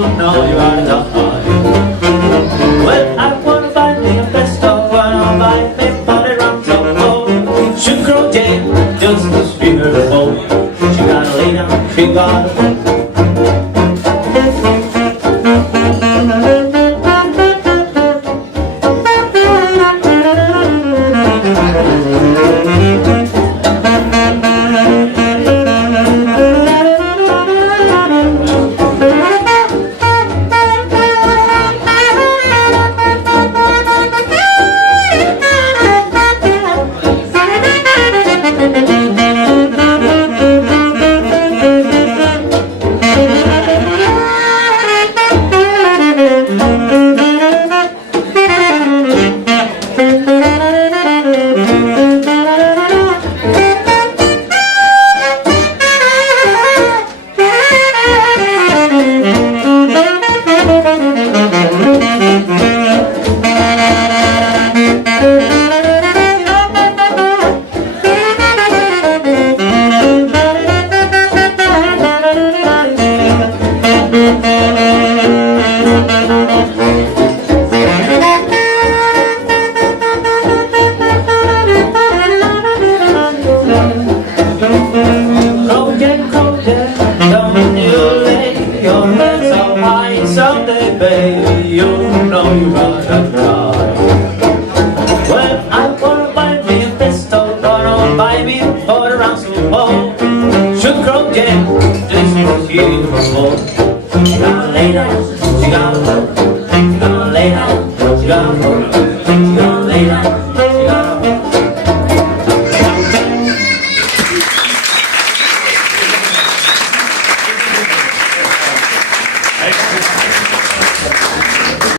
know you are the high. Well, I wanna buy me a pistol, wanna buy me for the round so cold. She grow dead, just to scream her phone. She gotta lay down, she gotta someday, baby, you know you gotta try. Well, I wanna buy me a pistol, wanna buy me for the rounds to hold. Should grow dead, this is beautiful. She gotta lay down, she gotta lay down, she gotta